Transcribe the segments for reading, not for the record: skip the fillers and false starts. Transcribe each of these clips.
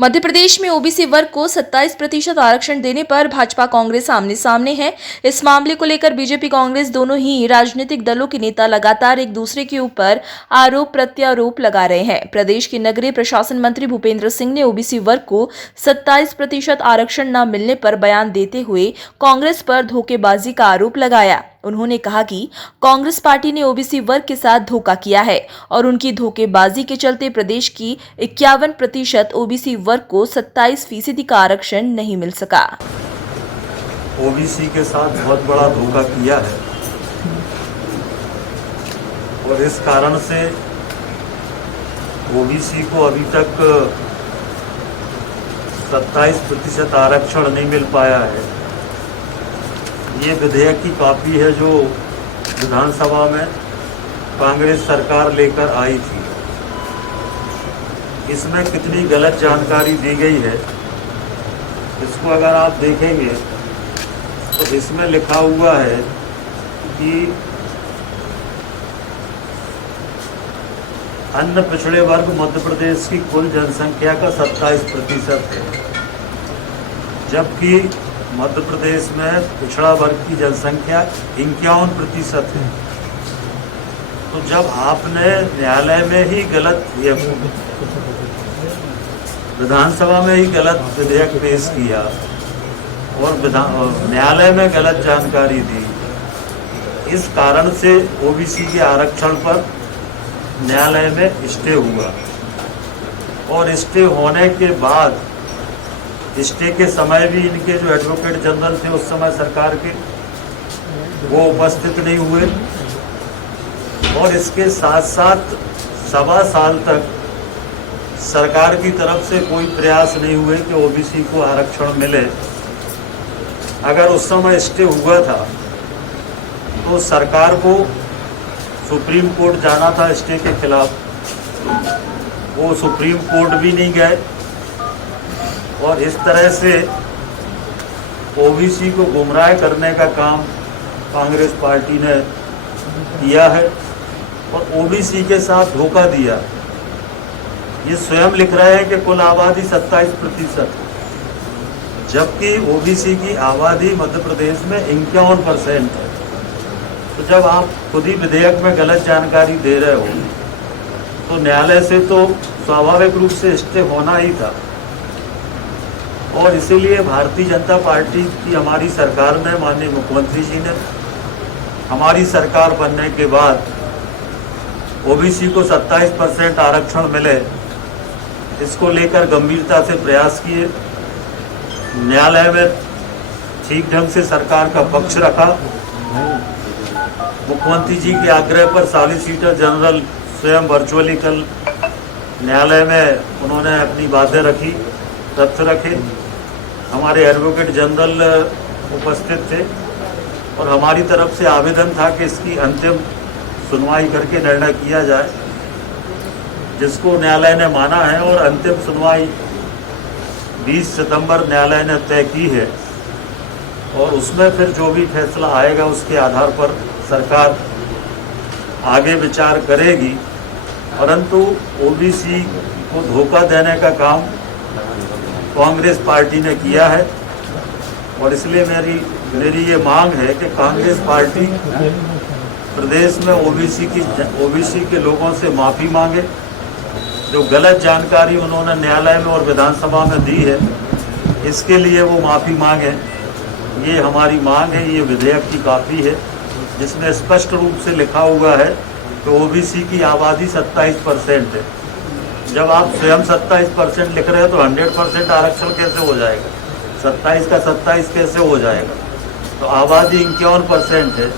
मध्य प्रदेश में ओबीसी वर्ग को 27% आरक्षण देने पर भाजपा कांग्रेस आमने सामने है। इस मामले को लेकर बीजेपी कांग्रेस दोनों ही राजनीतिक दलों के नेता लगातार एक दूसरे के ऊपर आरोप प्रत्यारोप लगा रहे हैं। प्रदेश के नगरीय प्रशासन मंत्री भूपेंद्र सिंह ने ओबीसी वर्ग को 27% आरक्षण न मिलने पर बयान देते हुए कांग्रेस पर धोखेबाजी का आरोप लगाया। उन्होंने कहा कि कांग्रेस पार्टी ने ओबीसी वर्ग के साथ धोखा किया है और उनकी धोखेबाजी के चलते प्रदेश की 51% ओबीसी वर्ग को 27% का आरक्षण नहीं मिल सका। ओबीसी के साथ बहुत बड़ा धोखा किया है और इस कारण से ओबीसी को अभी तक 27% आरक्षण नहीं मिल पाया है। ये विधेयक की कॉपी है जो विधानसभा में कांग्रेस सरकार लेकर आई थी। इसमें कितनी गलत जानकारी दी गई है, इसको अगर आप देखेंगे तो इसमें लिखा हुआ है कि अन्य पिछड़े वर्ग मध्य प्रदेश की कुल जनसंख्या का 27% है, जबकि मध्य प्रदेश में पिछड़ा वर्ग की जनसंख्या 51% है। तो जब आपने न्यायालय में ही गलत विधानसभा में ही गलत विधेयक पेश किया और न्यायालय में गलत जानकारी दी, इस कारण से ओबीसी के आरक्षण पर न्यायालय में स्टे हुआ और स्टे होने के बाद स्टे के समय भी इनके जो एडवोकेट जनरल थे उस समय सरकार के, वो उपस्थित नहीं हुए और इसके साथ साथ 1.25 साल तक सरकार की तरफ से कोई प्रयास नहीं हुए कि ओबीसी को आरक्षण मिले। अगर उस समय स्टे हुआ था तो सरकार को सुप्रीम कोर्ट जाना था स्टे के खिलाफ, वो सुप्रीम कोर्ट भी नहीं गए और इस तरह से ओबीसी को गुमराह करने का काम कांग्रेस पार्टी ने किया है और ओबीसी के साथ धोखा दिया। ये स्वयं लिख रहे हैं कि कुल आबादी 27%, जबकि ओबीसी की आबादी मध्य प्रदेश में 51% है। तो जब आप खुद ही विधेयक में गलत जानकारी दे रहे हो तो न्यायालय से तो स्वाभाविक रूप से स्टे होना ही था और इसीलिए भारतीय जनता पार्टी की हमारी सरकार ने, माननीय मुख्यमंत्री जी ने हमारी सरकार बनने के बाद ओबीसी को 27% आरक्षण मिले, इसको लेकर गंभीरता से प्रयास किए। न्यायालय में ठीक ढंग से सरकार का पक्ष रखा। मुख्यमंत्री जी के आग्रह पर सॉलिसिटर जनरल स्वयं वर्चुअली कल न्यायालय में उन्होंने अपनी बातें रखी, तथ्य रखे। हमारे एडवोकेट जनरल उपस्थित थे और हमारी तरफ से आवेदन था कि इसकी अंतिम सुनवाई करके निर्णय किया जाए, जिसको न्यायालय ने माना है और अंतिम सुनवाई 20 सितंबर न्यायालय ने तय की है और उसमें फिर जो भी फैसला आएगा उसके आधार पर सरकार आगे विचार करेगी। परंतु ओबीसी को धोखा देने का काम कांग्रेस पार्टी ने किया है और इसलिए मेरी ये मांग है कि कांग्रेस पार्टी प्रदेश में ओबीसी के लोगों से माफ़ी मांगे। जो गलत जानकारी उन्होंने न्यायालय में और विधानसभा में दी है, इसके लिए वो माफ़ी मांगे। ये हमारी मांग है। ये विधेयक की कॉपी है जिसमें स्पष्ट रूप से लिखा हुआ है कि ओबीसी की आबादी 27% है। जब आप स्वयं 27% लिख रहे हो तो 100% आरक्षण कैसे हो जाएगा? 27 का 27 कैसे हो जाएगा? तो आबादी 51% है।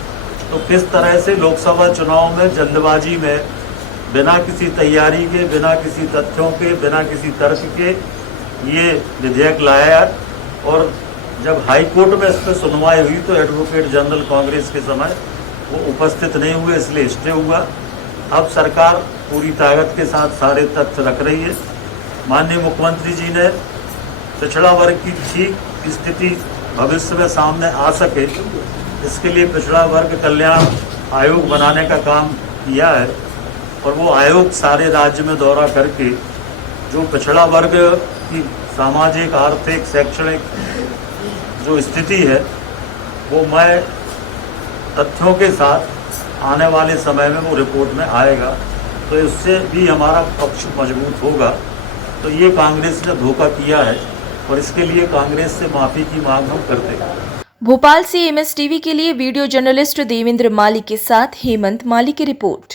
तो किस तरह से लोकसभा चुनाव में जल्दबाजी में बिना किसी तैयारी के, बिना किसी तथ्यों के, बिना किसी तर्क के ये विधेयक लाया और जब हाई कोर्ट में इस पर सुनवाई हुई तो एडवोकेट जनरल कांग्रेस के समय वो उपस्थित नहीं हुए, इसलिए स्टे हुआ। अब सरकार पूरी ताकत के साथ सारे तथ्य रख रही है। माननीय मुख्यमंत्री जी ने पिछड़ा वर्ग की ठीक स्थिति भविष्य में सामने आ सके, इसके लिए पिछड़ा वर्ग कल्याण आयोग बनाने का काम किया है और वो आयोग सारे राज्य में दौरा करके जो पिछड़ा वर्ग उसकी सामाजिक, आर्थिक, शैक्षणिक जो स्थिति है वो मैं तथ्यों के साथ आने वाले समय में वो रिपोर्ट में आएगा, तो इससे भी हमारा पक्ष मजबूत होगा। तो ये कांग्रेस ने धोखा किया है और इसके लिए कांग्रेस से माफ़ी की मांग हम करते हैं। भोपाल से MS टीवी के लिए वीडियो जर्नलिस्ट देवेंद्र माली के साथ हेमंत माली की रिपोर्ट।